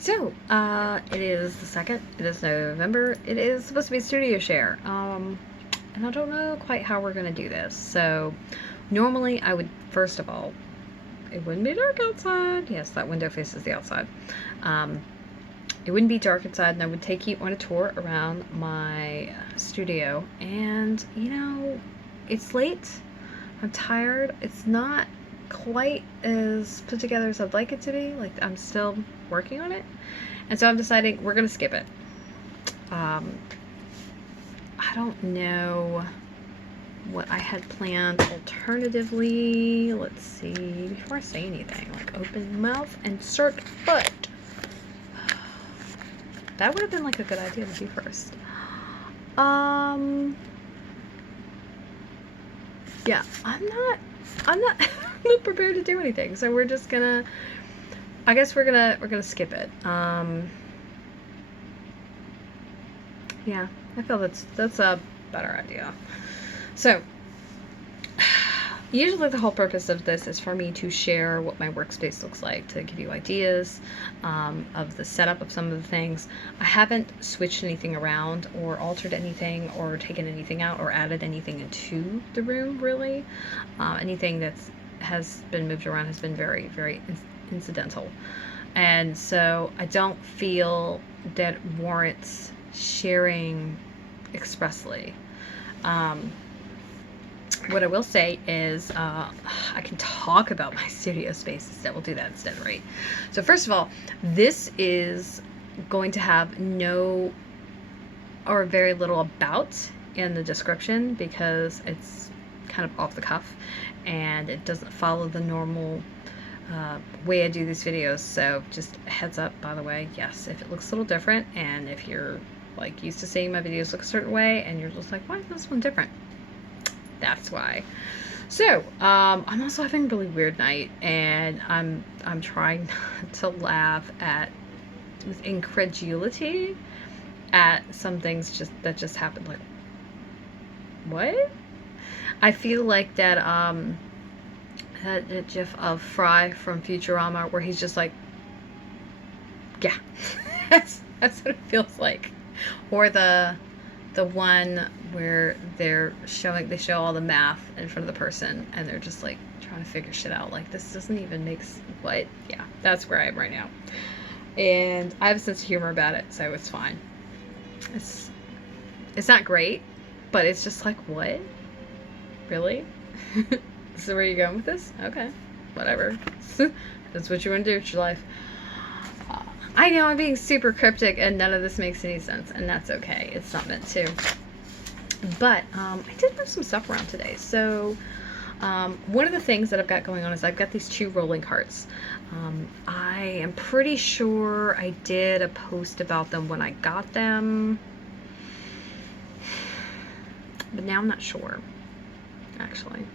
So, it is the 2nd, it is November, it is supposed to be studio share, and I don't know quite how we're gonna do this. So, normally I would, first of all, it wouldn't be dark outside. Yes, that window faces the outside. It wouldn't be dark inside, and I would take you on a tour around my studio. And, it's late, I'm tired, it's not quite as put together as I'd like it to be. Like, I'm still working on it. And so I'm deciding we're gonna skip it. I don't know what I had planned alternatively. Let's see, before I say anything, like open mouth, insert foot. That would have been like a good idea to do first. Yeah, I'm not I'm not prepared to do anything. So we're just gonna, I guess we're gonna skip it. Yeah, I feel that's a better idea. So, usually the whole purpose of this is for me to share what my workspace looks like, to give you ideas of the setup of some of the things. I haven't switched anything around or altered anything or taken anything out or added anything into the room, really. Anything that's has been moved around has been very, very incidental. And so I don't feel that warrants sharing expressly. What I will say is I can talk about my studio space instead. We'll do that instead, right? So first of all, this is going to have no or very little about in the description because it's kind of off the cuff and it doesn't follow the normal way I do these videos. So just a heads up, by the way, yes, if it looks a little different and if you're like used to seeing my videos look a certain way and you're just like, why is this one different? That's why. So, I'm also having a really weird night, and I'm trying not to laugh with incredulity at some things that just happened. Like, what? I feel like that gif of Fry from Futurama where he's just like, yeah, that's what it feels like, or the one where they show all the math in front of the person and they're just like trying to figure shit out, like this doesn't even make what. Yeah, that's where I am right now, and I have a sense of humor about it, so it's fine. It's not great, but it's just like, what, really? So where are you going with this? Okay, whatever. That's what you want to do with your life. I know I'm being super cryptic and none of this makes any sense, and that's okay. It's not meant to. But I did move some stuff around today. So one of the things that I've got going on is I've got these 2 rolling carts. I am pretty sure I did a post about them when I got them, but now I'm not sure, actually.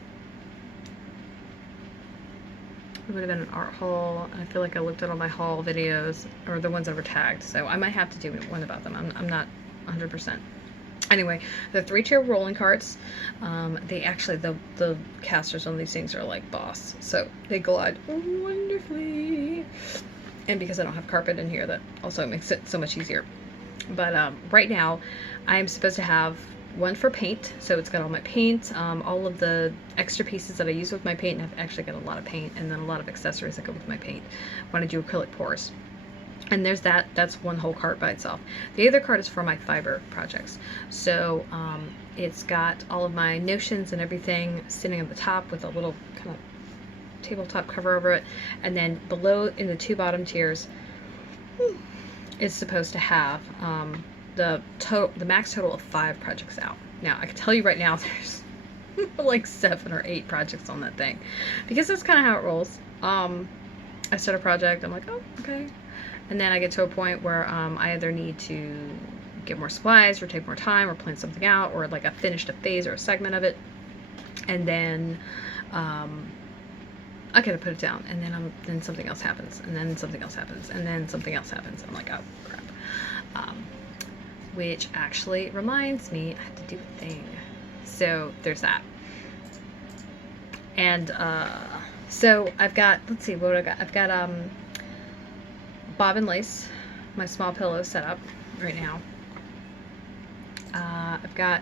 It would have been an art haul. I feel like I looked at all my haul videos, or the ones that were tagged, so I might have to do one about them. I'm not 100%. Anyway, the 3-tier rolling carts, they actually, the casters on these things are like boss, so they glide wonderfully. And because I don't have carpet in here, that also makes it so much easier. But right now, I'm supposed to have one for paint, so it's got all my paint, all of the extra pieces that I use with my paint, and I've actually got a lot of paint, and then a lot of accessories that go with my paint when I do acrylic pours. And there's that's one whole cart by itself. The other cart is for my fiber projects. So it's got all of my notions and everything sitting at the top with a little kind of tabletop cover over it, and then below in the 2 bottom tiers is supposed to have the max total of 5 projects out. Now I can tell you right now there's like 7 or 8 projects on that thing, because that's kind of how it rolls. I start a project, I'm like, oh, okay, and then I get to a point where I either need to get more supplies or take more time or plan something out, or like I finished a phase or a segment of it, and then I gotta put it down, and then something else happens, and then something else happens, and then something else happens. I'm like, oh crap. Which actually reminds me, I have to do a thing. So there's that. And so I've got, let's see, what I got. I've got bobbin lace, my small pillow set up right now. I've got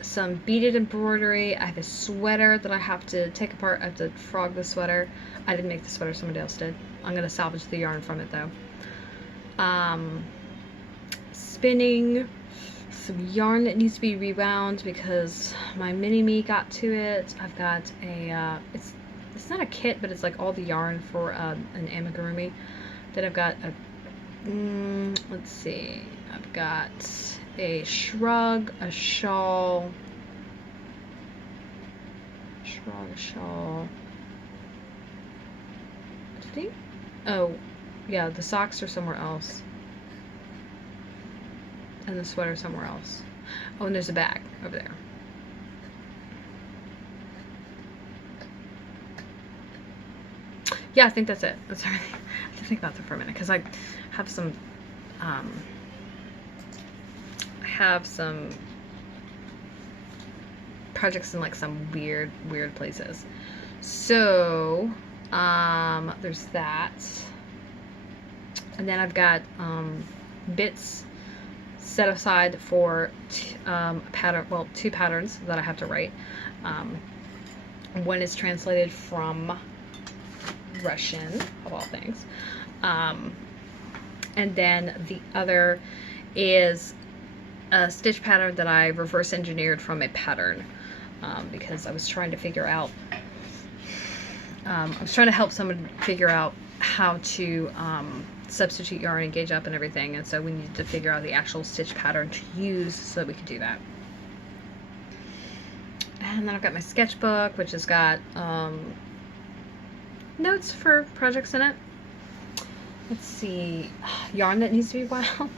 some beaded embroidery. I have a sweater that I have to take apart. I have to frog the sweater. I didn't make the sweater, somebody else did. I'm going to salvage the yarn from it though. Spinning some yarn that needs to be rewound because my mini-me got to it. I've got a, it's not a kit, but it's like all the yarn for an amigurumi. Then I've got a, let's see, I've got a shrug, a shawl, a shawl. Did he? Oh, yeah, the socks are somewhere else. And the sweater somewhere else. Oh, and there's a bag over there. Yeah, I think that's it. That's everything. I have to think about that for a minute because I have some projects in like some weird places. So there's that, and then I've got bits set aside for two patterns that I have to write. One is translated from Russian, of all things, and then the other is a stitch pattern that I reverse engineered from a pattern because I was trying to figure out, I was trying to help someone figure out how to substitute yarn and gauge up and everything, and so we needed to figure out the actual stitch pattern to use so that we could do that. And then I've got my sketchbook, which has got notes for projects in it. Let's see, yarn that needs to be wound.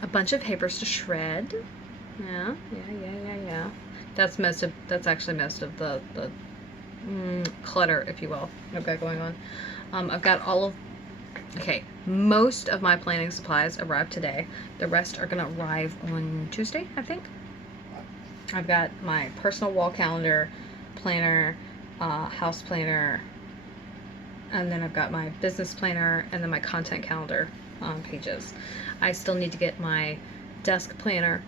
A bunch of papers to shred. Yeah. That's actually most of the clutter, if you will, I've got going on. I've got most of my planning supplies arrived today. The rest are gonna arrive on Tuesday, I think. I've got my personal wall calendar, planner, house planner, and then I've got my business planner, and then my content calendar pages. I still need to get my desk planner.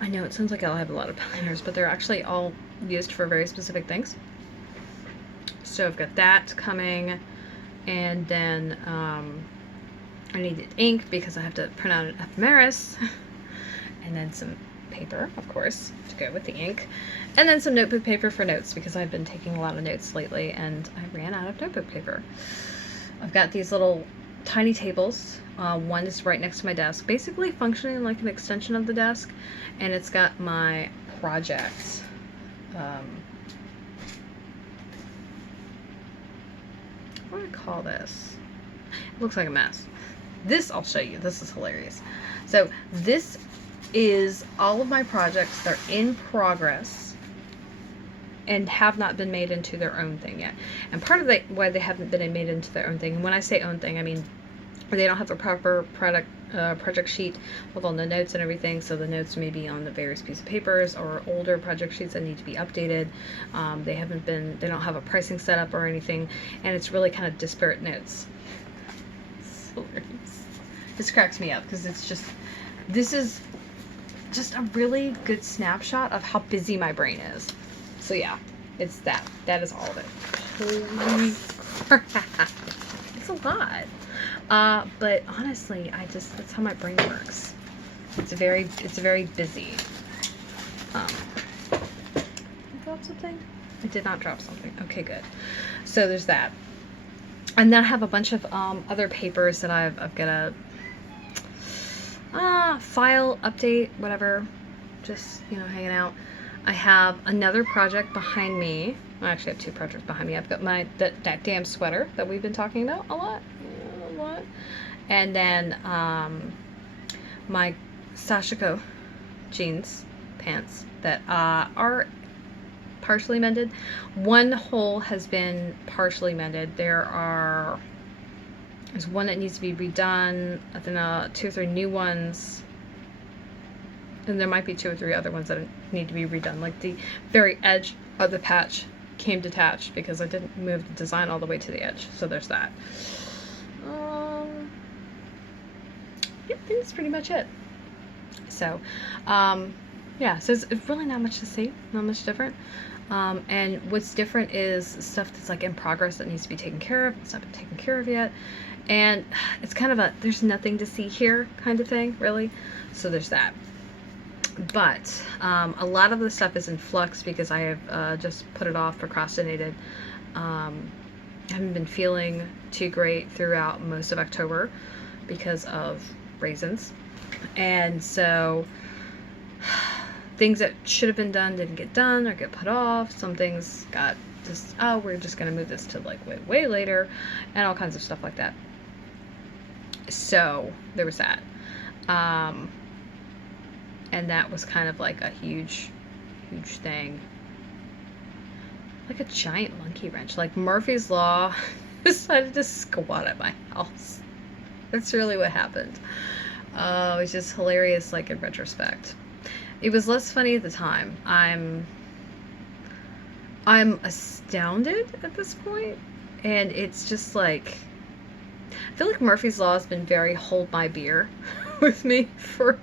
I know it sounds like I'll have a lot of planners, but they're actually all used for very specific things. So I've got that coming, and then I needed ink because I have to print out an ephemeris, and then some paper, of course, to go with the ink, and then some notebook paper for notes because I've been taking a lot of notes lately and I ran out of notebook paper. I've got these little tiny tables. One is right next to my desk, basically functioning like an extension of the desk, and it's got my projects. What do I call this? It looks like a mess. This I'll show you. This is hilarious. So this is all of my projects. They're in progress and have not been made into their own thing yet. And part of why they haven't been made into their own thing, and when I say own thing, I mean they don't have the proper project sheet with all the notes and everything, so the notes may be on the various pieces of papers or older project sheets that need to be updated. They don't have a pricing setup or anything, and it's really kind of disparate notes. It's hilarious. This cracks me up because this is just a really good snapshot of how busy my brain is. So yeah, it's that is all of it. Holy crap. It's a lot. But honestly, that's how my brain works. It's very busy. I dropped something? I did not drop something. Okay, good. So there's that. And then I have a bunch of other papers that I've got a file update, whatever, just, hanging out. I have another project behind me. I actually have two projects behind me. I've got that damn sweater that we've been talking about a lot. And then my Sashiko jeans pants that are partially mended. One hole has been partially mended. There's one that needs to be redone, and then 2 or 3 new ones, and there might be 2 or 3 other ones that need to be redone, like the very edge of the patch came detached because I didn't move the design all the way to the edge. So there's that. Yeah, I think that's pretty much it. So, yeah, so it's really not much to see, not much different. And what's different is stuff that's like in progress that needs to be taken care of. It's not been taken care of yet. And it's kind of a, there's nothing to see here kind of thing, really. So there's that. But a lot of the stuff is in flux because I have just put it off, procrastinated. I haven't been feeling too great throughout most of October because of reasons. And so things that should have been done didn't get done or get put off. Some things got just, oh, we're just going to move this to like way later, and all kinds of stuff like that. So there was that. And that was kind of like a huge thing. Like a giant monkey wrench. Like Murphy's Law decided to squat at my house. That's really what happened. It was just hilarious, like in retrospect. It was less funny at the time. I'm astounded at this point, and it's just like, I feel like Murphy's Law has been very hold my beer with me for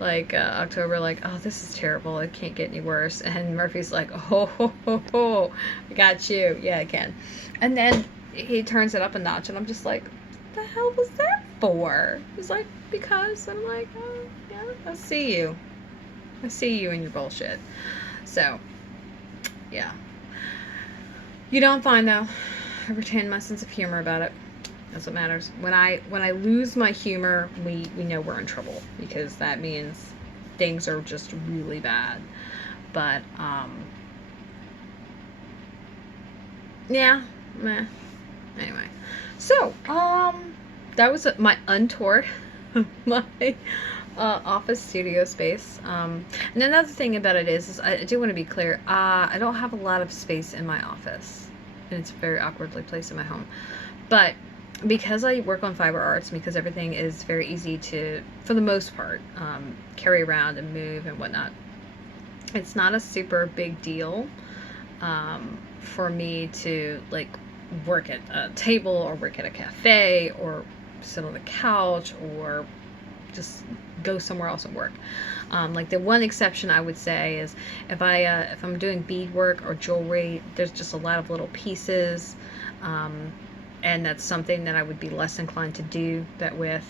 like October, like, oh, this is terrible, it can't get any worse, and Murphy's like, oh, I got you, yeah, I can. And then he turns it up a notch, and I'm just like, what the hell was that for? He's like, because, and I'm like, oh, yeah, I see you and your bullshit. So yeah, you know, I'm fine though. I retain my sense of humor about it. That's what matters. When I lose my humor, we know we're in trouble, because that means things are just really bad. But yeah, meh. Anyway, so that was my untoured my office studio space. And another thing about it is I do want to be clear. I don't have a lot of space in my office, and it's very awkwardly placed in my home. But because I work on fiber arts, because everything is very easy to, for the most part, carry around and move and whatnot, it's not a super big deal for me to like work at a table or work at a cafe or sit on the couch or just go somewhere else and work. Like the one exception I would say is if I'm doing beadwork or jewelry, there's just a lot of little pieces, and that's something that I would be less inclined to do that with.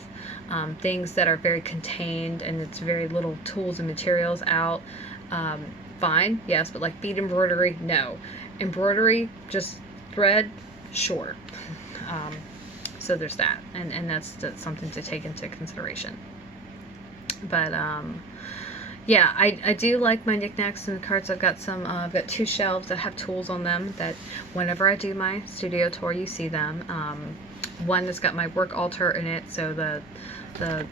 Things that are very contained and it's very little tools and materials out, fine, yes, but like bead embroidery, no. Embroidery, just thread, sure. So there's that, and that's something to take into consideration. But yeah, I do like my knickknacks and cards. I've got I've got 2 shelves that have tools on them that whenever I do my studio tour, you see them. One that's got my work altar in it, so the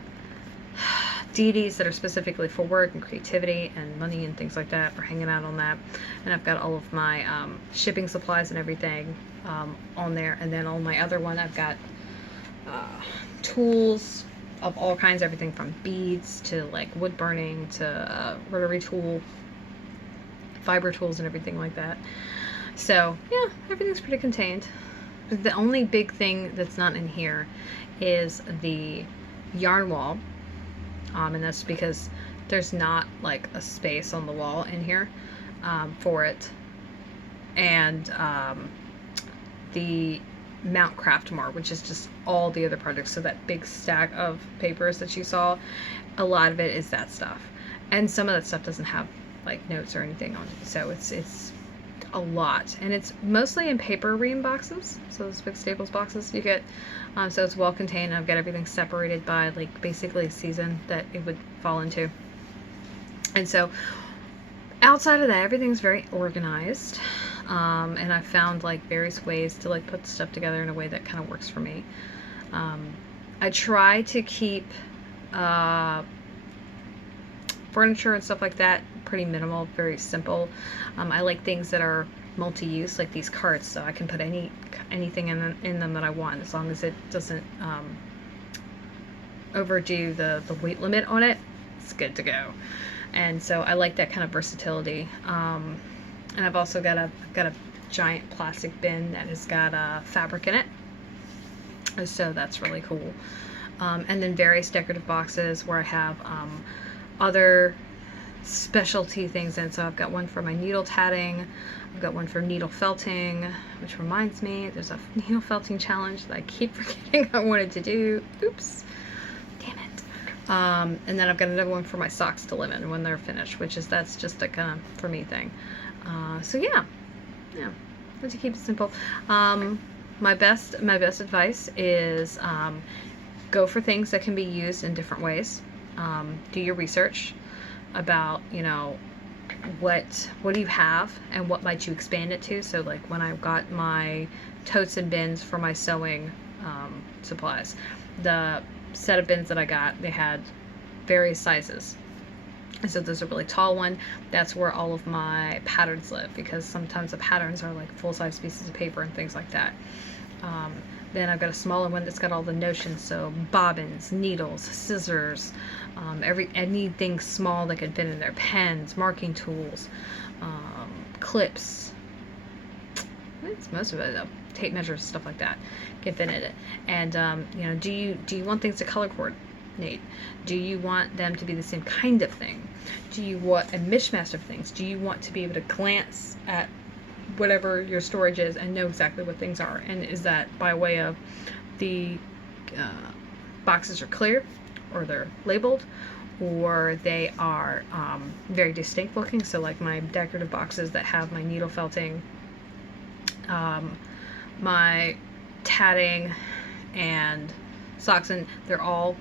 deities that are specifically for work and creativity and money and things like that, for hanging out on that. And I've got all of my shipping supplies and everything on there. And then on my other one, I've got tools of all kinds, everything from beads to like wood burning to rotary tool, fiber tools and everything like that. So yeah, everything's pretty contained. The only big thing that's not in here is the yarn wall, and that's because there's not like a space on the wall in here for it. And the Mount Craftmore, which is just all the other projects. So that big stack of papers that you saw, a lot of it is that stuff, and some of that stuff doesn't have like notes or anything on it. So it's a lot, and it's mostly in paper ream boxes. So those big Staples boxes you get. So it's well contained. I've got everything separated by like basically a season that it would fall into. And so outside of that, everything's very organized. And I've found like various ways to like put stuff together in a way that kind of works for me. I try to keep furniture and stuff like that pretty minimal, very simple. I like things that are multi-use, like these carts, so I can put anything in them that I want, as long as it doesn't overdo the weight limit on it. It's good to go. And so I like that kind of versatility. And I've also got a giant plastic bin that has got fabric in it. So that's really cool. And then various decorative boxes where I have other specialty things in. So I've got one for my needle tatting, I've got one for needle felting, which reminds me there's a needle felting challenge that I keep forgetting I wanted to do. Oops, damn it. And then I've got another one for my socks to live in when they're finished, that's just a kind of for me thing. So yeah, to keep it simple. My best advice is go for things that can be used in different ways. Do your research about, you know, what do you have and what might you expand it to. So like when I got my totes and bins for my sewing supplies, the set of bins that I got, they had various sizes. And so there's a really tall one. That's where all of my patterns live, because sometimes the patterns are like full-size pieces of paper and things like that. Then I've got a smaller one that's got all the notions, so bobbins, needles, scissors, anything small that could fit in there, pens, marking tools, clips. It's most of it though. Tape measures, stuff like that can fit in it. And you know, do you want things to color coordinate? Do you want them to be the same kind of thing? Do you want a mishmash of things? Do you want to be able to glance at whatever your storage is and know exactly what things are? And is that by way of the boxes are clear, or they're labeled, or they are very distinct looking? So like my decorative boxes that have my needle felting, my tatting, and socks, and they're all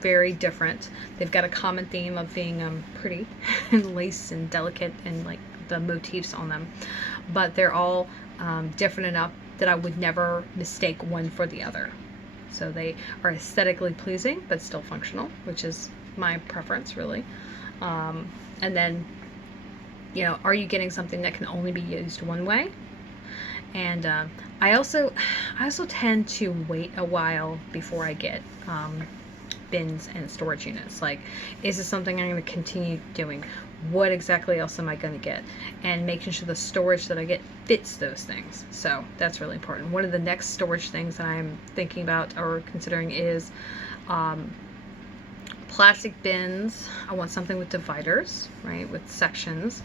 very different. They've got a common theme of being pretty and lace and delicate and like the motifs on them, but they're all different enough that I would never mistake one for the other. So they are aesthetically pleasing but still functional, which is my preference really. And then, you know, are you getting something that can only be used one way? And I also tend to wait a while before I get bins and storage units. Like, is this something I'm going to continue doing? What exactly else am I going to get? And making sure the storage that I get fits those things. So that's really important. One of the next storage things that I'm thinking about or considering is plastic bins. I want something with dividers, right, with sections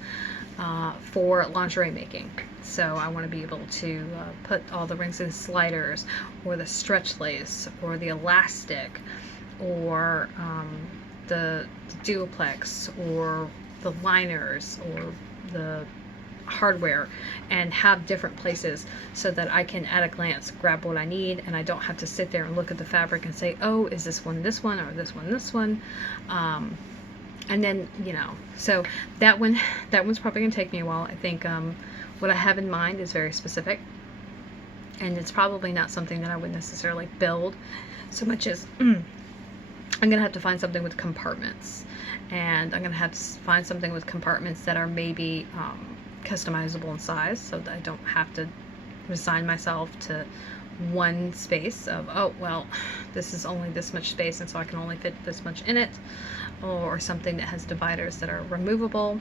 for lingerie making. So I want to be able to put all the rings and sliders, or the stretch lace, or the elastic, or the duplex, or the liners, or the hardware, and have different places so that I can at a glance grab what I need, and I don't have to sit there and look at the fabric and say, oh, is this one, or this one? And then, you know, so that one's probably gonna take me a while. I think what I have in mind is very specific, and it's probably not something that I would necessarily build so much as I'm gonna have to find something with compartments, and I'm gonna have to find something with compartments that are maybe customizable in size, so that I don't have to resign myself to one space of, oh, well, this is only this much space, and so I can only fit this much in it, or something that has dividers that are removable,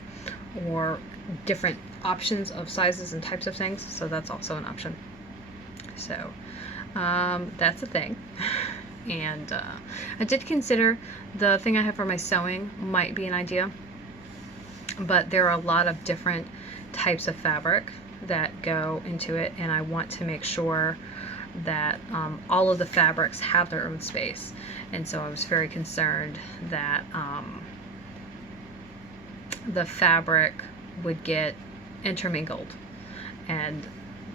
or different options of sizes and types of things. So that's also an option. So that's a thing. And I did consider the thing I have for my sewing might be an idea, but there are a lot of different types of fabric that go into it, and I want to make sure that all of the fabrics have their own space. And so I was very concerned that the fabric would get intermingled, and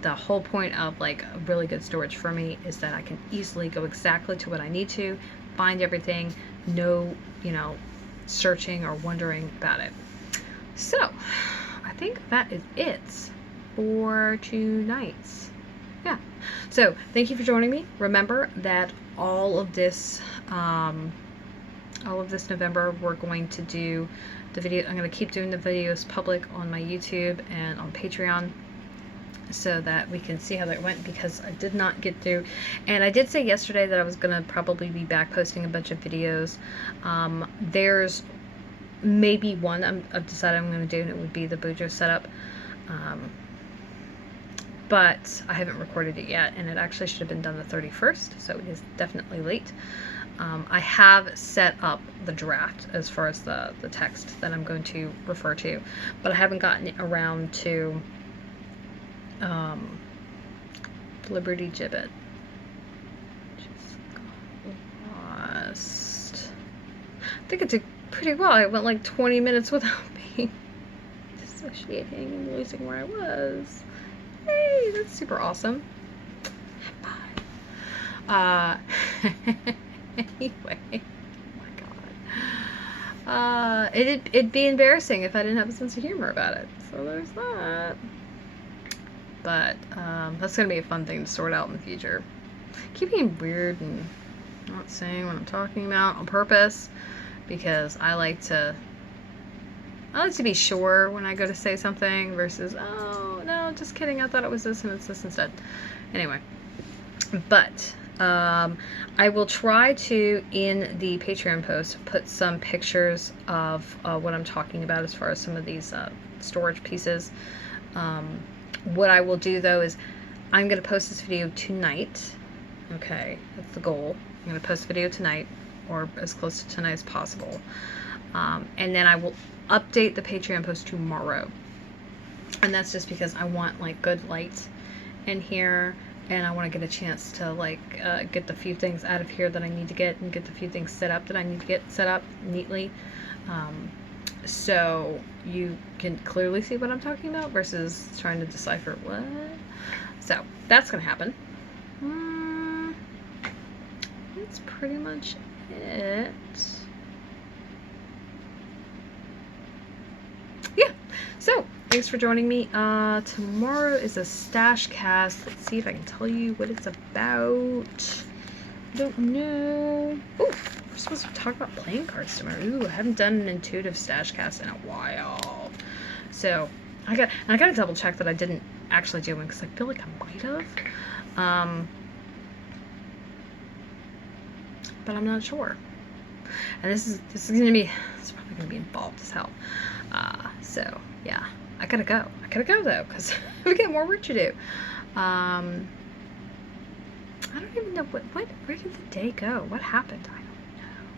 the whole point of like a really good storage for me is that I can easily go exactly to what I need to, find everything, no, you know, searching or wondering about it. So I think that is it for tonight. Yeah, so thank you for joining me. Remember that all of this November we're going to do the video. I'm going to keep doing the videos public on my YouTube and on Patreon, so that we can see how that went, because I did not get through, and I did say yesterday that I was going to probably be back posting a bunch of videos. There's maybe one I've decided I'm going to do, and it would be the Bujo setup. But I haven't recorded it yet, and it actually should have been done the 31st, so it is definitely late. I have set up the draft as far as the text that I'm going to refer to, but I haven't gotten around to Liberty Gibbet. Just got lost. I think it did pretty well. I went like 20 minutes without being dissociating and losing where I was. Hey, that's super awesome. Bye. Anyway, oh my god. It'd be embarrassing if I didn't have a sense of humor about it. So there's that. But that's gonna be a fun thing to sort out in the future. Keep being weird and not saying what I'm talking about on purpose, because I like to be sure when I go to say something versus, oh, no, just kidding, I thought it was this and it's this instead. Anyway, but I will try to, in the Patreon post, put some pictures of what I'm talking about as far as some of these storage pieces. What I will do, though, is I'm going to post this video tonight. Okay, that's the goal. I'm going to post the video tonight, or as close to tonight as possible. And then I will update the Patreon post tomorrow. And that's just because I want like good light in here, and I want to get a chance to like get the few things out of here that I need to get, and get the few things set up that I need to get set up neatly, so you can clearly see what I'm talking about versus trying to decipher what. So that's gonna happen. That's pretty much it. Yeah, so thanks for joining me. Tomorrow is a stash cast. Let's see if I can tell you what it's about. I don't know. Ooh, we're supposed to talk about playing cards tomorrow. Ooh, I haven't done an intuitive stash cast in a while. So I gotta double check that I didn't actually do one, because I feel like I might have. But I'm not sure. And this is probably gonna be involved as hell. So yeah, I gotta go though, because we got more work to do. I don't even know where did the day go? What happened? I don't know.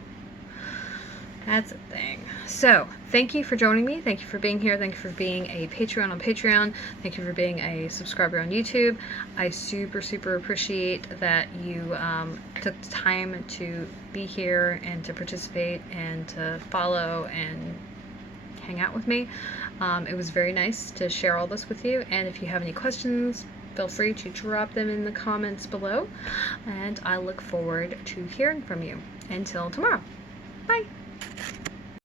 That's a thing. So thank you for joining me. Thank you for being here. Thank you for being a Patreon on Patreon. Thank you for being a subscriber on YouTube. I super appreciate that you took the time to be here and to participate and to follow and hang out with me. It was very nice to share all this with you, and if you have any questions, feel free to drop them in the comments below, and I look forward to hearing from you. Until tomorrow. Bye!